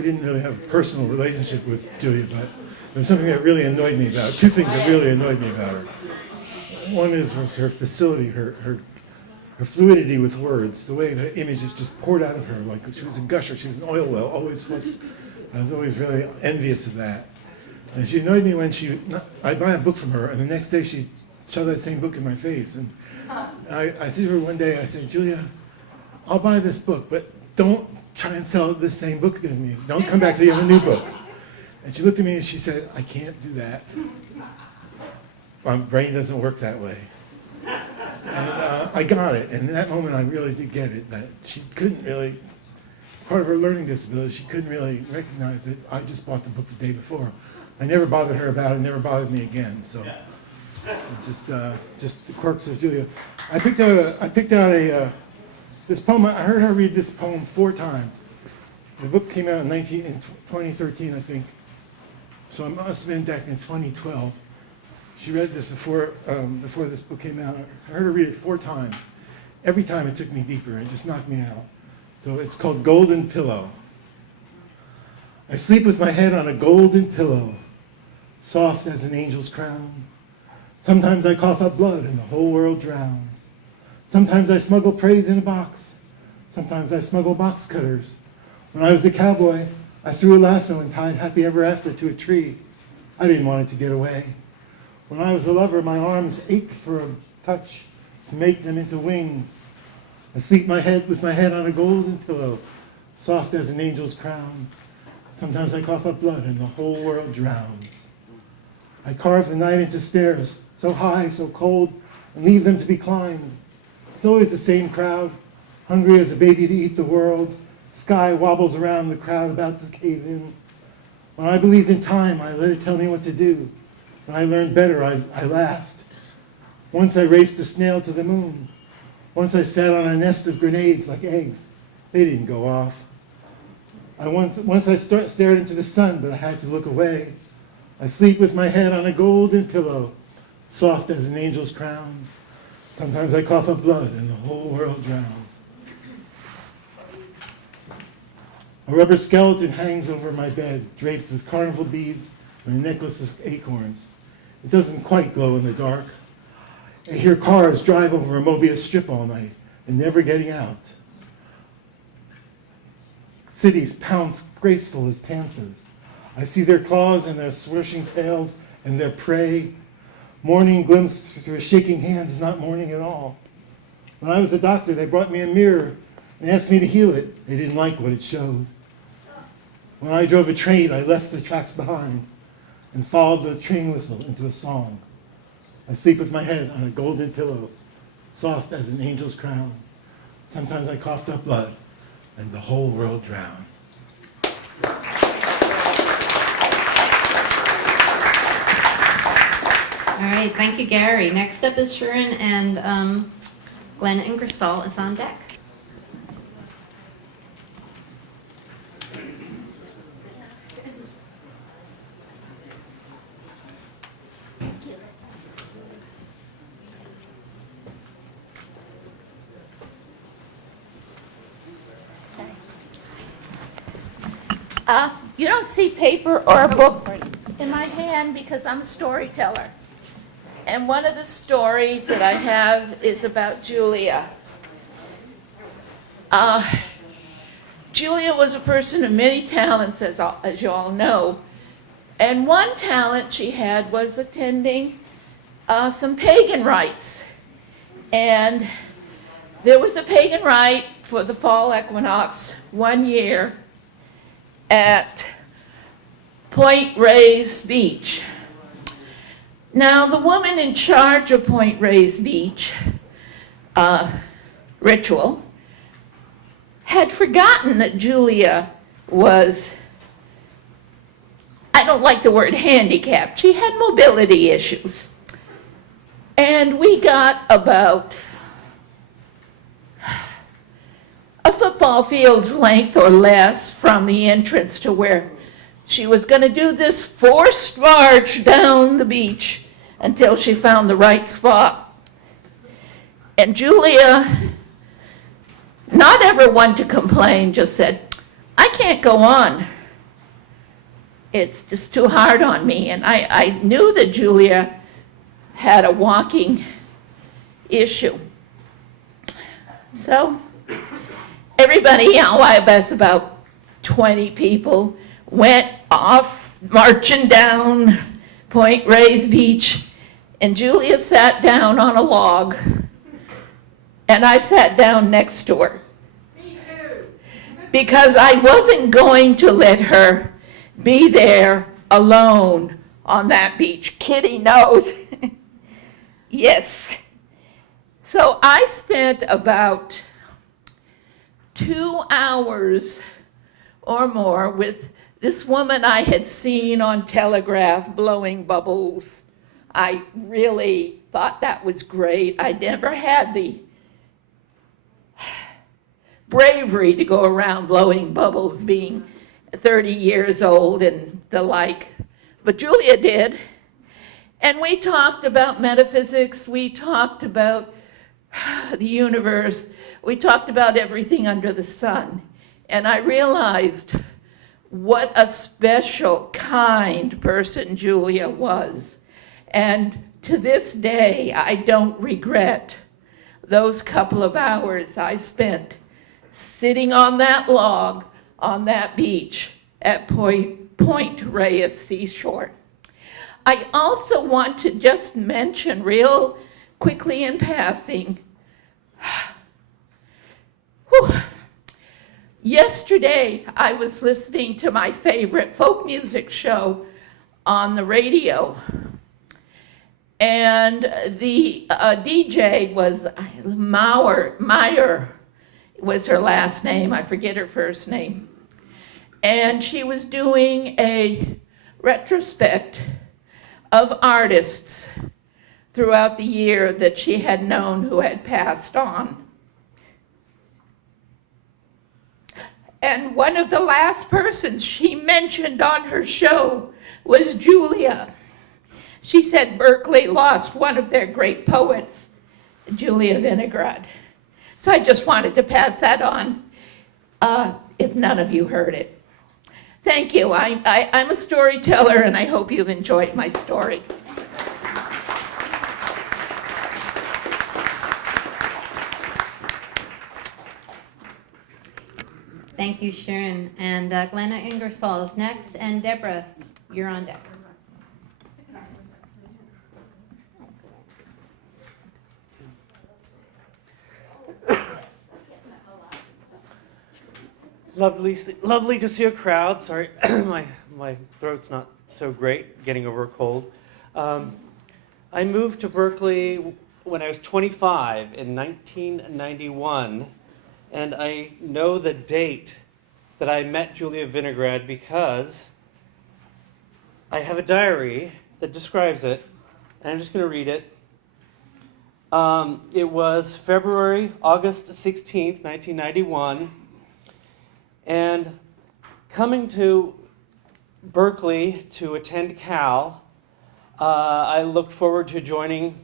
I didn't really have a personal relationship with Julia, but there was something that really annoyed me about her. Two things that really annoyed me about her. One was her facility, her fluidity with words, the way the images just poured out of her, like she was a gusher, she was an oil well, always flushed. I was always really envious of that. And she annoyed me when I'd buy a book from her, and the next day she'd shove that same book in my face. And I said to her one day, I said, Julia, I'll buy this book, but don't try and sell this same book again to me. Don't come back to the other new book. And she looked at me and she said, I can't do that. My brain doesn't work that way. And I got it. And in that moment, I really did get it, that she couldn't really, part of her learning disability, she couldn't really recognize that I just bought the book the day before. I never bothered her about it, never bothered me again. So it's just the quirks of Julia. I picked out this poem. I heard her read this poem 4 times. The book came out in 2013, I think. So it must have been back in 2012. She read this before this book came out. I heard her read it 4 times. Every time it took me deeper. It just knocked me out. So it's called Golden Pillow. I sleep with my head on a golden pillow, soft as an angel's crown. Sometimes I cough up blood and the whole world drowns. Sometimes I smuggle praise in a box. Sometimes I smuggle box cutters. When I was a cowboy, I threw a lasso and tied Happy Ever After to a tree. I didn't want it to get away. When I was a lover, my arms ached for a touch to make them into wings. I sleep with my head on a golden pillow, soft as an angel's crown. Sometimes I cough up blood and the whole world drowns. I carve the night into stairs, so high, so cold, and leave them to be climbed. It's always the same crowd, hungry as a baby to eat the world. Sky wobbles around the crowd about to cave in. When I believed in time, I let it tell me what to do. When I learned better, I laughed. Once I raced a snail to the moon. Once I sat on a nest of grenades like eggs. They didn't go off. Once I stared into the sun, but I had to look away. I sleep with my head on a golden pillow, soft as an angel's crown. Sometimes I cough up blood and the whole world drowns. A rubber skeleton hangs over my bed, draped with carnival beads and a necklace of acorns. It doesn't quite glow in the dark. I hear cars drive over a Mobius strip all night and never getting out. Cities pounce graceful as panthers. I see their claws and their swishing tails and their prey. Morning glimpsed through a shaking hand is not morning at all. When I was a doctor, they brought me a mirror and asked me to heal it. They didn't like what it showed. When I drove a train, I left the tracks behind and followed the train whistle into a song. I sleep with my head on a golden pillow, soft as an angel's crown. Sometimes I coughed up blood and the whole world drowned. All right, thank you, Gary. Next up is Sharon, and Glenn Ingersoll is on deck. You don't see paper or a book in my hand because I'm a storyteller. And one of the stories that I have is about Julia. Julia was a person of many talents, as you all know. And one talent she had was attending some pagan rites. And there was a pagan rite for the fall equinox one year at Point Reyes Beach. Now, the woman in charge of Point Reyes Beach ritual had forgotten that Julia was, I don't like the word handicapped, she had mobility issues. And we got about a football field's length or less from the entrance to where she was going to do this forced march down the beach until she found the right spot. And Julia, not ever one to complain, just said, I can't go on. it's just too hard on me. And I knew that Julia had a walking issue. So everybody, I was about 20 people, went off marching down Point Reyes Beach, and Julia sat down on a log, and I sat down next to her. Me too. Because I wasn't going to let her be there alone on that beach. Kitty knows. Yes. So I spent about 2 hours or more with this woman I had seen on Telegraph blowing bubbles. I really thought that was great. I never had the bravery to go around blowing bubbles, being 30 years old and the like. But Julia did. And we talked about metaphysics. We talked about the universe. We talked about everything under the sun. And I realized what a special, kind person Julia was. And to this day, I don't regret those couple of hours I spent sitting on that log on that beach at Point Reyes Seashore. I also want to just mention real quickly in passing, yesterday I was listening to my favorite folk music show on the radio, and the DJ was Meyer was her last name, I forget her first name, and she was doing a retrospect of artists throughout the year that she had known who had passed on. And one of the last persons she mentioned on her show was Julia. She said Berkeley lost one of their great poets, Julia Vinograd. So I just wanted to pass that on, if none of you heard it. Thank you. I'm a storyteller, and I hope you've enjoyed my story. Thank you, Sharon. And Glenna Ingersoll is next, and Deborah, you're on deck. Lovely to see a crowd. Sorry, my throat's not so great, getting over a cold. I moved to Berkeley when I was 25 in 1991, and I know the date that I met Julia Vinograd because I have a diary that describes it, and I'm just going to read it. It was August 16th, 1991. And coming to Berkeley to attend Cal, I looked forward to joining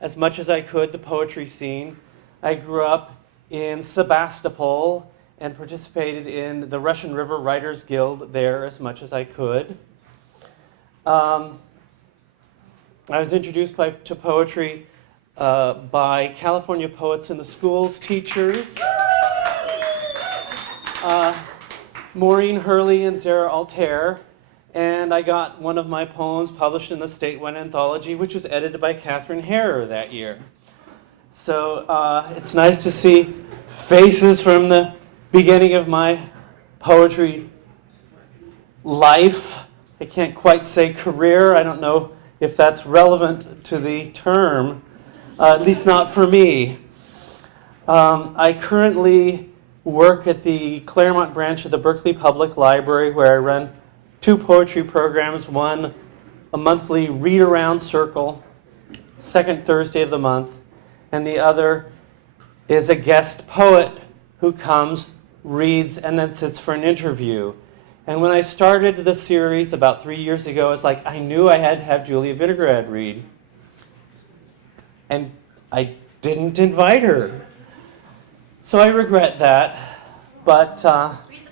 as much as I could the poetry scene. I grew up in Sebastopol and participated in the Russian River Writers Guild there as much as I could. I was introduced to poetry by California Poets in the Schools teachers. Maureen Hurley and Sarah Altair, and I got one of my poems published in the statewide anthology, which was edited by Catherine Harrer that year. So it's nice to see faces from the beginning of my poetry life. I can't quite say career. I don't know if that's relevant to the term, at least not for me. I currently work at the Claremont branch of the Berkeley Public Library, where I run 2 poetry programs, one a monthly read-around circle, second Thursday of the month, and the other is a guest poet who comes, reads, and then sits for an interview. And when I started the series about 3 years ago, I was like, I knew I had to have Julia Vinograd read. And I didn't invite her. So I regret that, but Read the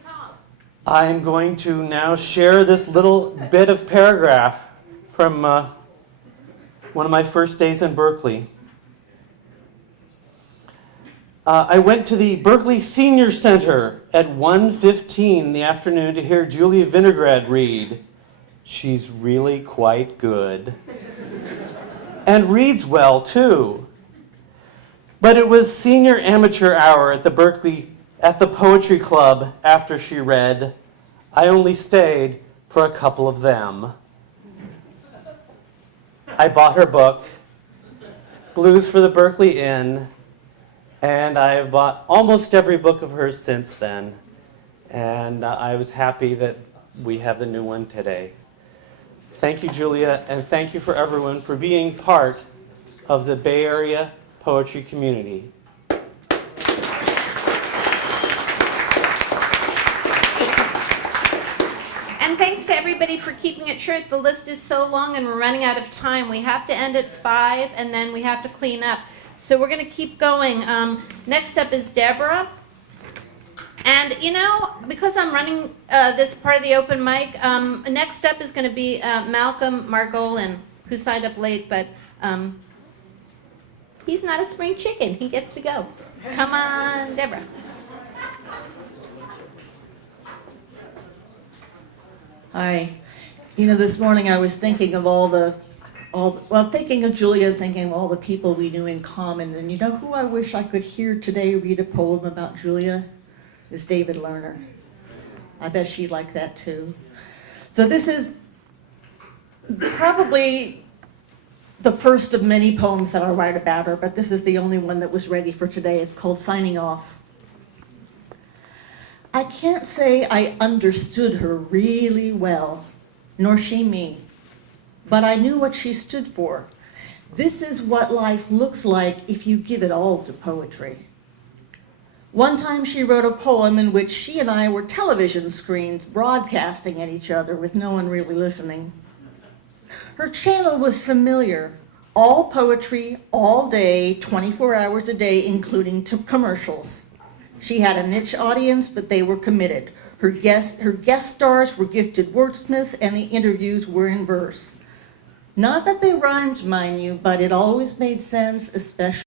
I'm going to now share this little bit of paragraph from one of my first days in Berkeley. I went to the Berkeley Senior Center at 1:15 in the afternoon to hear Julia Vinograd read. She's really quite good. And reads well, too. But it was senior amateur hour at the Poetry Club after she read. I only stayed for a couple of them. I bought her book, Blues for the Berkeley Inn, and I have bought almost every book of hers since then. And I was happy that we have the new one today. Thank you, Julia, and thank you for everyone for being part of the Bay Area poetry community. And thanks to everybody for keeping it short. The list is so long and we're running out of time. We have to end at 5 and then we have to clean up. So we're going to keep going. Next up is Deborah. And, you know, because I'm running this part of the open mic, next up is going to be Malcolm Margolin, who signed up late, but he's not a spring chicken. He gets to go. Come on, Deborah. Hi. You know, this morning I was thinking of thinking of Julia, thinking of all the people we knew in common. And you know who I wish I could hear today read a poem about Julia? Is David Lerner. I bet she'd like that too. So this is probably the first of many poems that I'll write about her, but this is the only one that was ready for today. It's called Signing Off. I can't say I understood her really well, nor she me, but I knew what she stood for. This is what life looks like if you give it all to poetry. One time she wrote a poem in which she and I were television screens broadcasting at each other with no one really listening. Her channel was familiar. All poetry, all day, 24 hours a day, including commercials. She had a niche audience, but they were committed. Her guest stars were gifted wordsmiths, and the interviews were in verse. Not that they rhymed, mind you, but it always made sense, especially